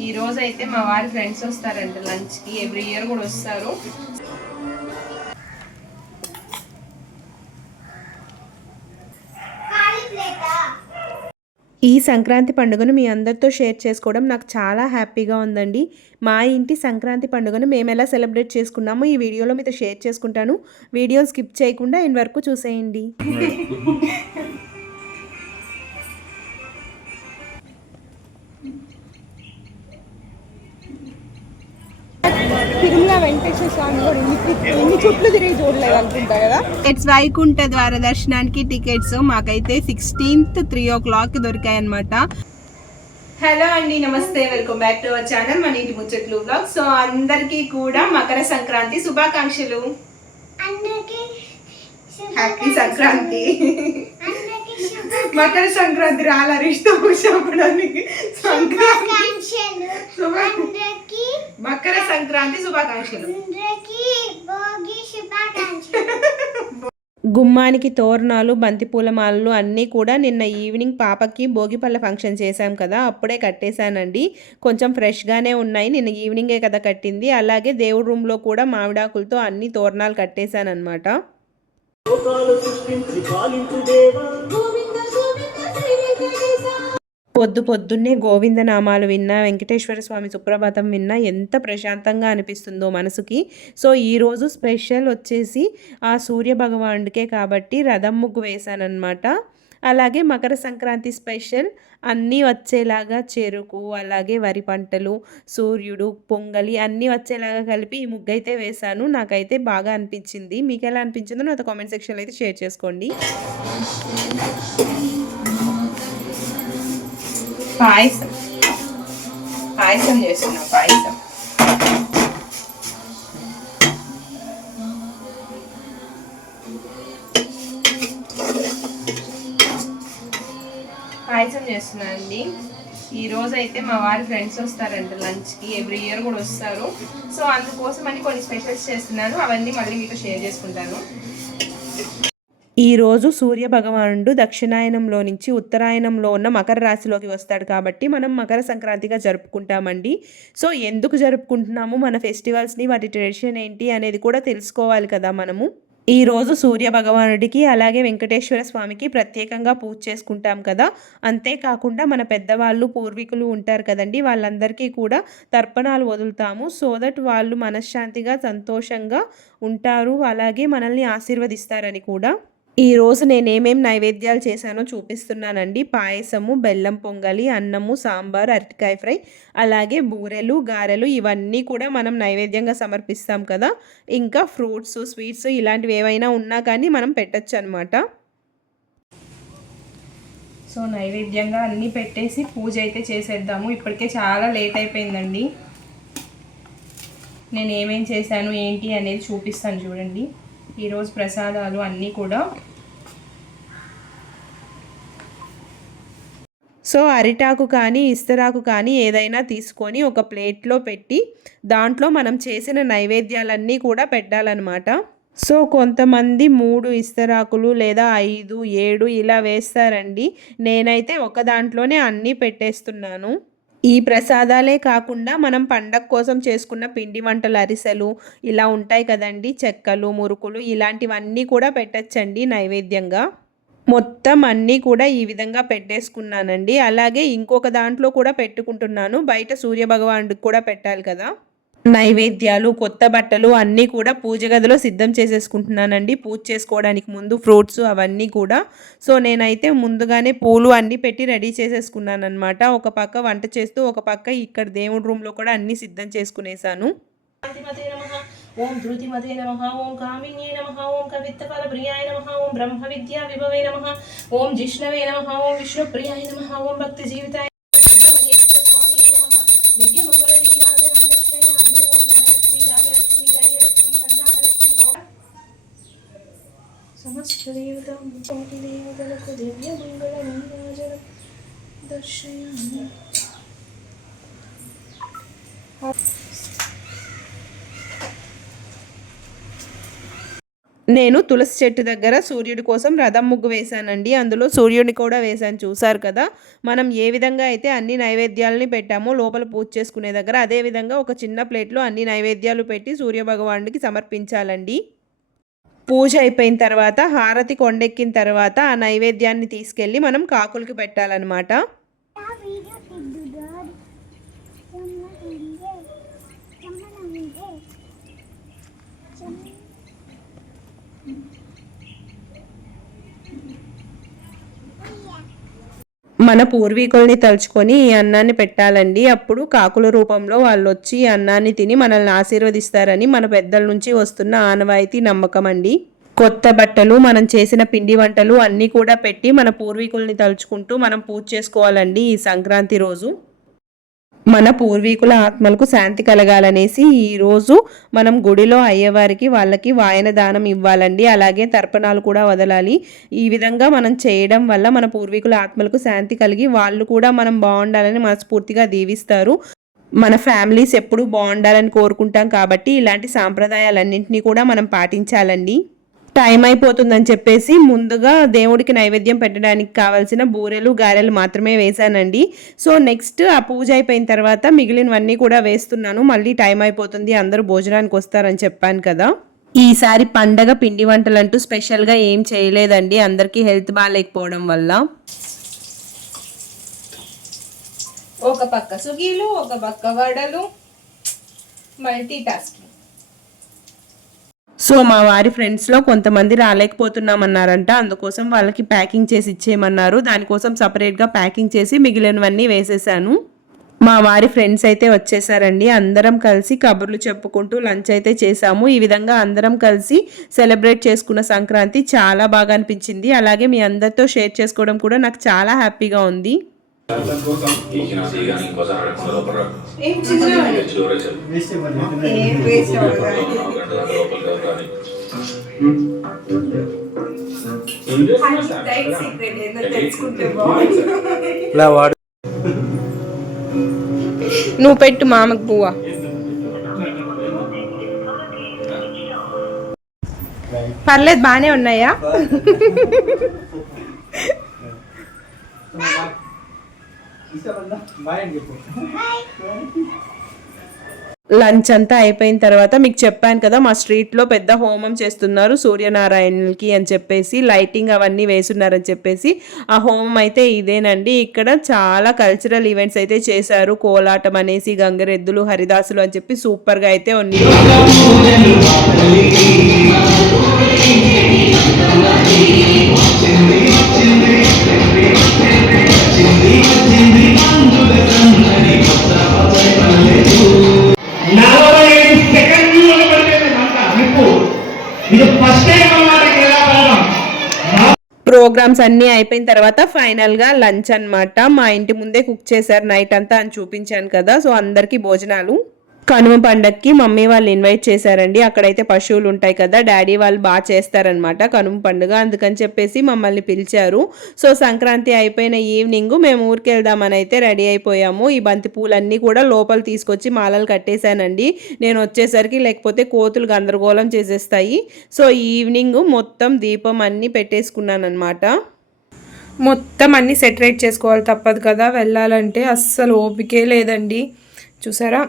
ఈ రోజు అయితే మా వారి ఫ్రెండ్స్ వస్తారంట లంచ్ కి. ఎవ్రీ ఇయర్ కూడా వస్తారు. ఈ సంక్రాంతి పండుగను మీ అందరితో షేర్ చేసుకోవడం నాకు చాలా హ్యాపీగా ఉందండి. మా ఇంటి సంక్రాంతి పండుగను మేము ఎలా సెలబ్రేట్ చేసుకున్నామో ఈ వీడియోలో మీతో షేర్ చేసుకుంటాను. వీడియోని స్కిప్ చేయకుండా ఎండ్ వరకు చూసేయండి. తిరుమల వెంకటేశ్వర స్వామి కూడా ఎన్ని చుట్లు తిరిగి చూడలేదు అనుకుంటా కదా. ఇట్స్ వైకుంఠ ద్వార దర్శనానికి టికెట్స్ మాకైతే 16th 3 o'clock దొరికాయి అనమాట. హలో అండి, నమస్తే, welcome back to our channel మన ఇంటి ముచ్చట్లు బ్లాగ్. సో అందరికీ కూడా మకర సంక్రాంతి శుభాకాంక్షలు. హ్యాపీ సంక్రాంతి. మకర సంక్రాంతి రాలా రిష్టం చెప్పడానికి. మకర సంక్రాంతి శుభాకాంక్షలు. గుమ్మానికి తోరణాలు, బంతిపూల మాలలు అన్నీ కూడా నిన్న ఈవినింగ్ పాపకి భోగిపళ్ళ ఫంక్షన్ చేశాం కదా, అప్పుడే కట్టేశానండి. కొంచెం ఫ్రెష్గానే ఉన్నాయి, నిన్న ఈవినింగే కదా కట్టింది. అలాగే దేవుడి రూమ్లో కూడా మామిడాకులతో అన్ని తోరణాలు కట్టేశానమాట. పొద్దున్నే గోవిందనామాలు విన్నా, వెంకటేశ్వర స్వామి సుప్రభాతం విన్నా ఎంత ప్రశాంతంగా అనిపిస్తుందో మనసుకి. సో ఈరోజు స్పెషల్ వచ్చేసి ఆ సూర్య భగవానుడికే కాబట్టి రథం ముగ్గు వేశానమాట. అలాగే మకర సంక్రాంతి స్పెషల్ అన్నీ వచ్చేలాగా చెరుకు, అలాగే వరి పంటలు, సూర్యుడు, పొంగలి అన్నీ వచ్చేలాగా కలిపి ఈ ముగ్గు అయితే వేశాను. నాకైతే బాగా అనిపించింది. మీకు ఎలా అనిపించిందో నాతో కామెంట్ సెక్షన్లో అయితే షేర్ చేసుకోండి. పాయసం చేస్తున్నా. పాయసం చేస్తున్నా అండి. ఈ రోజు అయితే మా వారి ఫ్రెండ్స్ వస్తారంట లంచ్కి. ఎవ్రీ ఇయర్ కూడా వస్తారు. సో అందుకోసం అని కొన్ని స్పెషల్స్ చేస్తున్నాను. అవన్నీ మళ్ళీ మీతో షేర్ చేసుకుంటాను. ఈరోజు సూర్య భగవానుడు దక్షిణాయనంలో నుంచి ఉత్తరాయణంలో ఉన్న మకర రాశిలోకి వస్తాడు కాబట్టి మనం మకర సంక్రాంతిగా జరుపుకుంటామండి. సో ఎందుకు జరుపుకుంటున్నాము, మన ఫెస్టివల్స్ని, వాటి ట్రెడిషన్ ఏంటి అనేది కూడా తెలుసుకోవాలి కదా మనము. ఈరోజు సూర్య భగవానుడికి అలాగే వెంకటేశ్వర స్వామికి ప్రత్యేకంగా పూజ చేసుకుంటాం కదా. అంతేకాకుండా మన పెద్దవాళ్ళు, పూర్వీకులు ఉంటారు కదండి, వాళ్ళందరికీ కూడా తర్పణాలు వదులుతాము. సో దట్ వాళ్ళు మనశ్శాంతిగా, సంతోషంగా ఉంటారు, అలాగే మనల్ని ఆశీర్వదిస్తారని కూడా. ఈరోజు నేనేమేం నైవేద్యాలు చేశానో చూపిస్తున్నానండి. పాయసము, బెల్లం పొంగలి, అన్నము, సాంబార్, అరటికాయ ఫ్రై, అలాగే బూరెలు, గారెలు ఇవన్నీ కూడా మనం నైవేద్యంగా సమర్పిస్తాం కదా. ఇంకా ఫ్రూట్స్, స్వీట్స్ ఇలాంటివి ఏవైనా ఉన్నా కానీ మనం పెట్టచ్చు అనమాట. సో నైవేద్యంగా అన్నీ పెట్టేసి పూజ అయితే చేసేద్దాము. ఇప్పటికే చాలా లేట్ అయిపోయిందండి. నేను ఏమేం చేశాను ఏంటి అనేది చూపిస్తాను చూడండి. ఈరోజు ప్రసాదాలు అన్నీ కూడా. సో అరిటాకు కానీ ఇస్తరాకు కానీ ఏదైనా తీసుకొని ఒక ప్లేట్లో పెట్టి దాంట్లో మనం చేసిన నైవేద్యాలన్నీ కూడా పెట్టాలన్నమాట. సో కొంతమంది 3 ఇస్తరాకులు లేదా 5, 7 ఇలా వేస్తారండి. నేనైతే ఒక దాంట్లోనే అన్నీ పెట్టేస్తున్నాను. ఈ ప్రసాదాలే కాకుండా మనం పండగ కోసం చేసుకున్న పిండి వంటలు, అరిసెలు ఇలా ఉంటాయి కదండి, చెక్కలు, మురుకులు ఇలాంటివన్నీ కూడా పెట్టచ్చండి నైవేద్యంగా. మొత్తం అన్నీ కూడా ఈ విధంగా పెట్టేసుకున్నానండి. అలాగే ఇంకొక దాంట్లో కూడా పెట్టుకుంటున్నాను. బయట సూర్య భగవానుడికి కూడా పెట్టాలి కదా. నైవేద్యాలు, కొత్త బట్టలు అన్నీ కూడా పూజ గదిలో సిద్ధం చేసేసుకుంటున్నానండి. పూజ చేసుకోవడానికి ముందు ఫ్రూట్స్ అవన్నీ కూడా. సో నేనైతే ముందుగానే పూలు అన్నీ పెట్టి రెడీ చేసేసుకున్నాను అనమాట. ఒక పక్క వంట చేస్తూ ఒక పక్క ఇక్కడ దేవుడి రూమ్లో కూడా అన్నీ సిద్ధం చేసుకునేసాను. ఓం ధృతిమతే నమః, ఓం కామిన్యే నమః, ఓం కవిత్వఫల ప్రియాయ నమః, ఓం బ్రహ్మ విద్యా విభవే నమః, ఓం జిష్ణవే నమః, ఓం విష్ణు ప్రియాయ నమః, ఓం భక్తి జీవితాయ సమస్త దేవతలకు దివ్య మంగళ నీరాజనం దర్శయామి. నేను తులసి చెట్టు దగ్గర సూర్యుడి కోసం రథం ముగ్గు వేశానండి. అందులో సూర్యుడిని కూడా వేశాను, చూసారు కదా. మనం ఏ విధంగా అయితే అన్ని నైవేద్యాలని పెట్టామో లోపల పూజ చేసుకునే దగ్గర, అదే విధంగా ఒక చిన్న ప్లేట్లో అన్ని నైవేద్యాలు పెట్టి సూర్యభగవానుడికి సమర్పించాలండి. పూజ అయిపోయిన తర్వాత హారతి కొండెక్కిన తర్వాత ఆ నైవేద్యాన్ని తీసుకెళ్ళి మనం కాకులకి పెట్టాలన్నమాట. మన పూర్వీకుల్ని తలుచుకొని ఈ అన్నాన్ని పెట్టాలండి. అప్పుడు కాకుల రూపంలో వాళ్ళు వచ్చి ఈ అన్నాన్ని తిని మనల్ని ఆశీర్వదిస్తారని మన పెద్దల నుంచి వస్తున్న ఆనవాయితీ నమ్మకం అండి. కొత్త బట్టలు, మనం చేసిన పిండి వంటలు అన్నీ కూడా పెట్టి మన పూర్వీకుల్ని తలుచుకుంటూ మనం పూజ చేసుకోవాలండి ఈ సంక్రాంతి రోజు. మన పూర్వీకుల ఆత్మలకు శాంతి కలగాలనేసి ఈరోజు మనం గుడిలో అయ్యేవారికి వాళ్ళకి వాయన దానం ఇవ్వాలండి. అలాగే తర్పణాలు కూడా వదలాలి. ఈ విధంగా మనం చేయడం వల్ల మన పూర్వీకుల ఆత్మలకు శాంతి కలిగి వాళ్ళు కూడా మనం బాగుండాలని మనస్ఫూర్తిగా దీవిస్తారు. మన ఫ్యామిలీస్ ఎప్పుడూ బాగుండాలని కోరుకుంటాం కాబట్టి ఇలాంటి సాంప్రదాయాలన్నింటినీ కూడా మనం పాటించాలండి. టైం అయిపోతుందని చెప్పేసి ముందుగా దేవుడికి నైవేద్యం పెట్టడానికి కావాల్సిన బూరెలు, గారెలు మాత్రమే వేశానండి. సో నెక్స్ట్ ఆ పూజ అయిపోయిన తర్వాత మిగిలినవన్నీ కూడా వేస్తున్నాను. మళ్ళీ టైం అయిపోతుంది, అందరూ భోజనానికి వస్తారని చెప్పాను కదా. ఈసారి పండగ పిండి వంటలంటూ స్పెషల్గా ఏం చేయలేదండి, అందరికీ హెల్త్ బాగాలేకపోవడం వల్ల. ఒక పక్క సుగీలు, ఒక పక్క వడలు, మల్టీ టాస్కింగ్. సో మా వారి ఫ్రెండ్స్లో కొంతమంది రాలేకపోతున్నామన్నారంట, అందుకోసం వాళ్ళకి ప్యాకింగ్ చేసి ఇచ్చేయమన్నారు. దానికోసం సపరేట్గా ప్యాకింగ్ చేసి మిగిలినవన్నీ వేసేసాను. మా వారి ఫ్రెండ్స్ అయితే వచ్చేసారండి. అందరం కలిసి కబుర్లు చెప్పుకుంటూ లంచ్ అయితే చేసాము. ఈ విధంగా అందరం కలిసి సెలబ్రేట్ చేసుకున్న సంక్రాంతి చాలా బాగా అనిపించింది. అలాగే మీ అందరితో షేర్ చేసుకోవడం కూడా నాకు చాలా హ్యాపీగా ఉంది. నువ్వు పెట్టు మామకు పువ్వ. పర్లేదు, బాగానే ఉన్నాయా? లంచ్ అంతా అయిపోయిన తర్వాత మీకు చెప్పాను కదా, మా స్ట్రీట్లో పెద్ద హోమం చేస్తున్నారు సూర్యనారాయణులకి అని చెప్పేసి, లైటింగ్ అవన్నీ వేస్తున్నారని చెప్పేసి. ఆ హోమం అయితే ఇదేనండి. ఇక్కడ చాలా కల్చరల్ ఈవెంట్స్ అయితే చేశారు. కోలాటం అనేసి, గంగరెద్దులు, హరిదాసులు అని చెప్పి సూపర్గా అయితే ఉంది. ప్రోగ్రామ్స్ అన్నీ అయిపోయిన తర్వాత ఫైనల్గా లంచ్ అన్నమాట. మా ఇంటి ముందే కుక్ చేశారు నైట్ అంతా అని చూపించాను కదా. సో అందరికీ భోజనాలు. కనుమ పండగకి మమ్మీ వాళ్ళు ఇన్వైట్ చేశారండి. అక్కడైతే పశువులు ఉంటాయి కదా, డాడీ వాళ్ళు బాగా చేస్తారనమాట కనుమ పండుగ, అందుకని చెప్పేసి మమ్మల్ని పిలిచారు. సో సంక్రాంతి అయిపోయిన ఈవినింగ్ మేము ఊరికి వెళ్దామని అయితే రెడీ అయిపోయాము. ఈ బంతి పూలన్నీ కూడా లోపల తీసుకొచ్చి మాలలు కట్టేశానండి నేను వచ్చేసరికి, లేకపోతే కోతులు గందరగోళం చేసేస్తాయి. సో ఈవినింగ్ మొత్తం దీపం అన్నీ పెట్టేసుకున్నాను అనమాట. మొత్తం అన్నీ సెటరేట్ చేసుకోవాలి, తప్పదు కదా వెళ్ళాలంటే. అస్సలు ఓపికే లేదండి. చూసారా,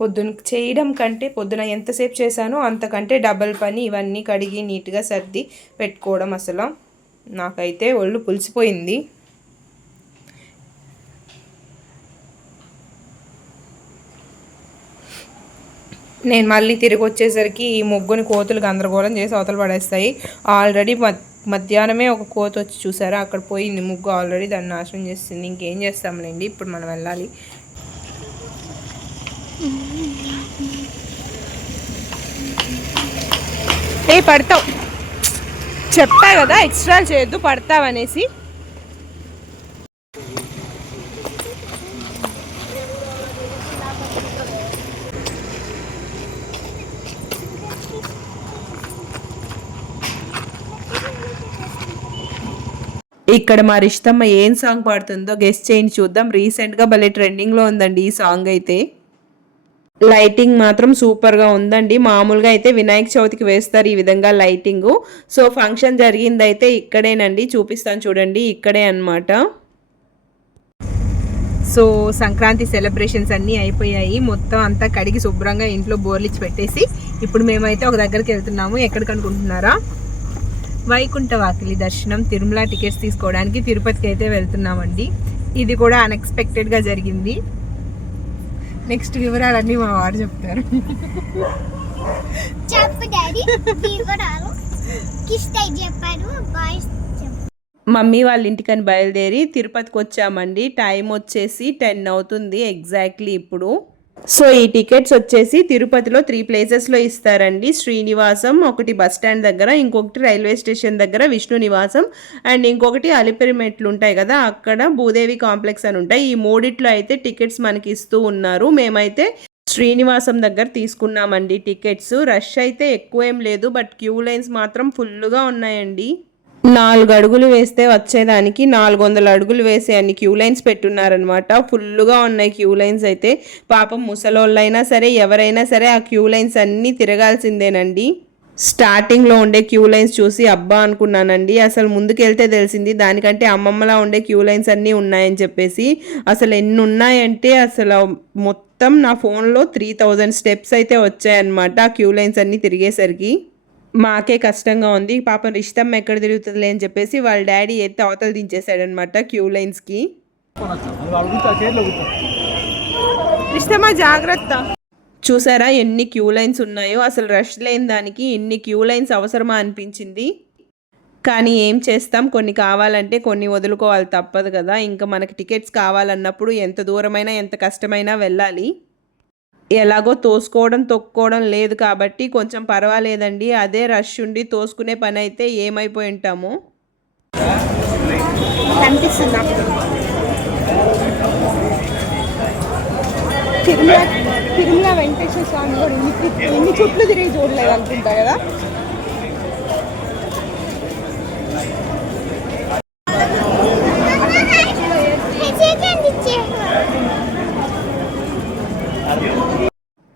పొద్దున చేయడం కంటే పొద్దున ఎంతసేపు చేశానో అంతకంటే డబల్ పని. ఇవన్నీ కడిగి నీట్గా సర్ది పెట్టుకోవడం, అసలు నాకైతే ఒళ్ళు పులిసిపోయింది. నేను మళ్ళీ తిరిగి వచ్చేసరికి ఈ ముగ్గుని కోతులు గందరగోళం చేసి అవతల పడేస్తాయి. ఆల్రెడీ మధ్యాహ్నమే ఒక కోత వచ్చి చూసారా, అక్కడ పోయింది ముగ్గు ఆల్రెడీ, దాన్ని నాశనం చేస్తుంది. ఇంకేం చేస్తాంలేండి, ఇప్పుడు మనం వెళ్ళాలి. పడతావు, చెప్పా కదా ఎక్స్ట్రా చేయొద్దు, పడతావనేసి. ఇక్కడ మా రిష్టమ్మ ఏం సాంగ్ పాడుతుందో గెస్ట్ చేయండి చూద్దాం. రీసెంట్గా భలే ట్రెండింగ్లో ఉందండి ఈ సాంగ్ అయితే. లైటింగ్ మాత్రం సూపర్గా ఉందండి. మామూలుగా అయితే వినాయక చవితికి వేస్తారు ఈ విధంగా లైటింగు. సో ఫంక్షన్ జరిగిందైతే ఇక్కడేనండి, చూపిస్తాను చూడండి, ఇక్కడే అన్నమాట. సో సంక్రాంతి సెలబ్రేషన్స్ అన్నీ అయిపోయాయి. మొత్తం అంతా కడిగి శుభ్రంగా ఇంట్లో బోర్లిచ్చి పెట్టేసి ఇప్పుడు మేమైతే ఒక దగ్గరికి వెళ్తున్నాము. ఎక్కడికి అనుకుంటున్నారా? వైకుంఠ వాకిలి దర్శనం తిరుమల టికెట్స్ తీసుకోవడానికి తిరుపతికి అయితే వెళ్తున్నామండి. ఇది కూడా అన్ఎక్స్పెక్టెడ్గా జరిగింది. నెక్స్ట్ వివరాలన్నీ మా వారు చెప్తారు. మమ్మీ వాళ్ళ ఇంటికని బయలుదేరి తిరుపతికి వచ్చామండి. టైం వచ్చేసి 10 అవుతుంది ఎగ్జాక్ట్లీ ఇప్పుడు. సో ఈ టికెట్స్ వచ్చేసి తిరుపతిలో 3 ప్లేసెస్లో ఇస్తారండి. శ్రీనివాసం ఒకటి బస్ స్టాండ్ దగ్గర, ఇంకొకటి రైల్వే స్టేషన్ దగ్గర విష్ణు నివాసం, అండ్ ఇంకొకటి అలిపిరి మెట్లు ఉంటాయి కదా అక్కడ భూదేవి కాంప్లెక్స్ అని ఉంటాయి. ఈ మూడిట్లో అయితే టికెట్స్ మనకి ఇస్తూ ఉన్నారు. మేమైతే శ్రీనివాసం దగ్గర తీసుకున్నామండి టికెట్స్. రష్ అయితే ఎక్కువ ఏం లేదు, బట్ క్యూ లైన్స్ మాత్రం ఫుల్గా ఉన్నాయండి. 4 అడుగులు వేస్తే వచ్చేదానికి 400 అడుగులు వేసే అన్ని క్యూ లైన్స్ పెట్టున్నారనమాట. ఫుల్గా ఉన్నాయి క్యూ లైన్స్ అయితే. పాపం ముసలోళ్ళైనా సరే ఎవరైనా సరే ఆ క్యూ లైన్స్ అన్నీ తిరగాల్సిందేనండి. స్టార్టింగ్లో ఉండే క్యూ లైన్స్ చూసి అబ్బా అనుకున్నానండి. అసలు ముందుకెళ్తే తెలిసింది దానికంటే అమ్మమ్మలా ఉండే క్యూ లైన్స్ అన్నీ ఉన్నాయని చెప్పేసి. అసలు ఎన్ని ఉన్నాయంటే అసలు మొత్తం నా ఫోన్లో 3000 స్టెప్స్ అయితే వచ్చాయన్నమాట ఆ క్యూ లైన్స్ అన్నీ తిరిగేసరికి. మాకే కష్టంగా ఉంది. పాపం రిషితమ్మ ఎక్కడ తిరుగుతుందిలే అని చెప్పేసి వాళ్ళ డాడీ ఎత్తి అవతలు దించేశాడనమాట క్యూ లైన్స్కి. రిషితమ్మ జాగ్రత్త. చూసారా ఎన్ని క్యూ లైన్స్ ఉన్నాయో. అసలు రష్ లేని దానికి ఇన్ని క్యూ లైన్స్ అవసరమా అనిపించింది. కానీ ఏం చేస్తాం, కొన్ని కావాలంటే కొన్ని వదులుకోవాలి తప్పదు కదా. ఇంకా మనకి టికెట్స్ కావాలన్నప్పుడు ఎంత దూరమైనా ఎంత కష్టమైనా వెళ్ళాలి. ఎలాగో తోసుకోవడం తొక్కుకోవడం లేదు కాబట్టి కొంచెం పర్వాలేదండి. అదే రష్ ఉండి తోసుకునే పని అయితే ఏమైపోయి ఉంటాము. తిరుమల వెంకటేశ్వర స్వామి కూడా ఎన్ని చుట్లు తిరిగి చూడలేదు అనుకుంటా కదా.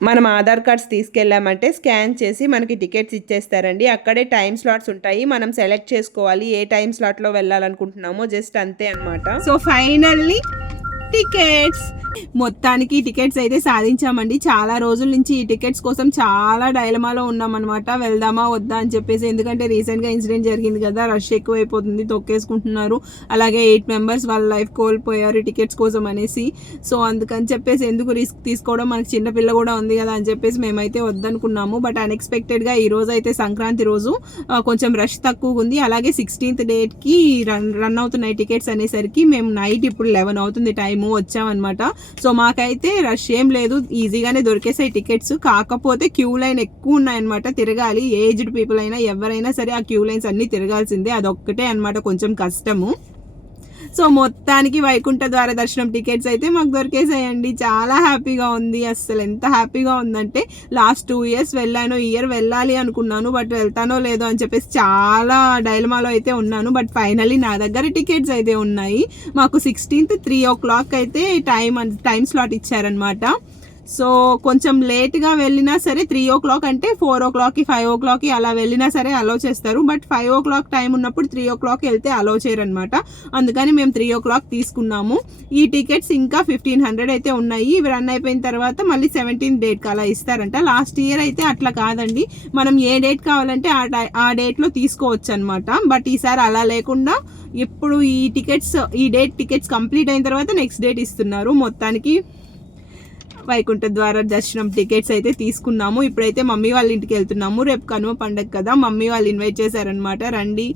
మనం ఆధార్ కార్డ్స్ తీసుకెళ్ళామంటే స్కాన్ చేసి మనకి టికెట్స్ ఇచ్చేస్తారండి. అక్కడే టైం స్లాట్స్ ఉంటాయి, మనం సెలెక్ట్ చేసుకోవాలి ఏ టైం స్లాట్లో వెళ్ళాలనుకుంటున్నామో, జస్ట్ అంతే అనమాట. సో ఫైనల్లీ టికెట్స్, మొత్తానికి టికెట్స్ అయితే సాధించామండి. చాలా రోజుల నుంచి ఈ టికెట్స్ కోసం చాలా డైలమాలో ఉన్నామన్నమాట, వెళ్దామా వద్దా అని చెప్పేసి. ఎందుకంటే రీసెంట్గా ఇన్సిడెంట్ జరిగింది కదా, రష్ ఎక్కువైపోతుంది, తొక్కేసుకుంటున్నారు, అలాగే 8 మెంబర్స్ వాళ్ళ లైఫ్ కోల్పోయారు టికెట్స్ కోసం అనేసి. సో అందుకని చెప్పేసి ఎందుకు రిస్క్ తీసుకోవడం, మనకి చిన్నపిల్ల కూడా ఉంది కదా అని చెప్పేసి మేమైతే వద్దనుకున్నాము. బట్ అన్ఎక్స్పెక్టెడ్గా ఈ రోజు అయితే సంక్రాంతి రోజు కొంచెం రష్ తక్కువగా ఉంది. అలాగే 16th డేట్కి రన్ అవుతున్నాయి టికెట్స్ అనేసరికి మేము నైట్ ఇప్పుడు 11 అవుతుంది టైము వచ్చామన్నమాట. సో మాకైతే రష్ ఏం లేదు, ఈజీగానే దొరికేసాయి టికెట్స్. కాకపోతే క్యూ లైన్ ఎక్కువ ఉన్నాయన్నమాట, తిరగాలి. ఏజ్డ్ పీపుల్ అయినా ఎవరైనా సరే ఆ క్యూ లైన్స్ అన్నీ తిరగాల్సిందే, అదొక్కటే అనమాట కొంచెం కష్టము. సో మొత్తానికి వైకుంఠ ద్వార దర్శనం టికెట్స్ అయితే మాకు దొరికేసాయండి. చాలా హ్యాపీగా ఉంది. అసలు ఎంత హ్యాపీగా ఉందంటే లాస్ట్ 2 years వెళ్ళాను, ఇయర్ వెళ్ళాలి అనుకున్నాను, బట్ వెళ్తానో లేదో అని చెప్పేసి చాలా డైలమాలో అయితే ఉన్నాను. బట్ ఫైనల్లీ నా దగ్గర టికెట్స్ అయితే ఉన్నాయి. మాకు 16th 3 o'clock అయితే టైం స్లాట్ ఇచ్చారనమాట. సో కొంచెం లేట్గా వెళ్ళినా సరే 3 o'clock అంటే 4 o'clockకి 5 o'clockకి అలా వెళ్ళినా సరే అలో చేస్తారు. బట్ 5 o'clock టైం ఉన్నప్పుడు 3 o'clock వెళ్తే అలో చేయరనమాట. అందుకని మేము 3 o'clock తీసుకున్నాము. ఈ టికెట్స్ ఇంకా 1500 అయితే ఉన్నాయి. ఇవి రన్ అయిపోయిన తర్వాత మళ్ళీ 17th డేట్కి అలా ఇస్తారంట. లాస్ట్ ఇయర్ అయితే అట్లా కాదండి, మనం ఏ డేట్ కావాలంటే ఆ డేట్లో తీసుకోవచ్చు అనమాట. బట్ ఈసారి అలా లేకుండా ఇప్పుడు ఈ డేట్ టికెట్స్ కంప్లీట్ అయిన తర్వాత నెక్స్ట్ డేట్ ఇస్తున్నారు. మొత్తానికి వైకుంఠ ద్వార దర్శనం టికెట్స్ అయితే తీసుకున్నాము. ఇప్పుడైతే మమ్మీ వాళ్ళ ఇంటికి వెళ్తున్నాము. రేపు కనుమ పండుగ కదా, మమ్మీ వాళ్ళు ఇన్వైట్ చేశారనమాట, రండి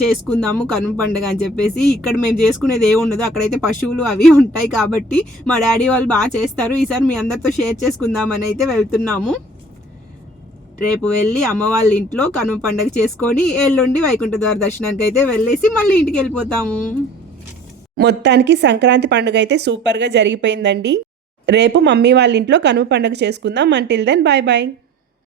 చేసుకుందాము కనుమ పండుగ అని చెప్పేసి. ఇక్కడ మేము చేసుకునేది ఏమి ఉండదు, అక్కడైతే పశువులు అవి ఉంటాయి కాబట్టి మా డాడీ వాళ్ళు బాగా చేస్తారు. ఈసారి మీ అందరితో షేర్ చేసుకుందామని అయితే వెళ్తున్నాము. రేపు వెళ్ళి అమ్మ వాళ్ళ ఇంట్లో కనుమ పండుగ చేసుకొని ఎల్లుండి వైకుంఠ ద్వార దర్శనానికి అయితే వెళ్ళేసి మళ్ళీ ఇంటికి వెళ్ళిపోతాము. మొత్తానికి సంక్రాంతి పండుగ అయితే సూపర్గా జరిగిపోయిందండి. రేపు మమ్మీ వాళ్ళ ఇంట్లో కనుమ పండుగ చేసుకుందాం. Until then bye bye.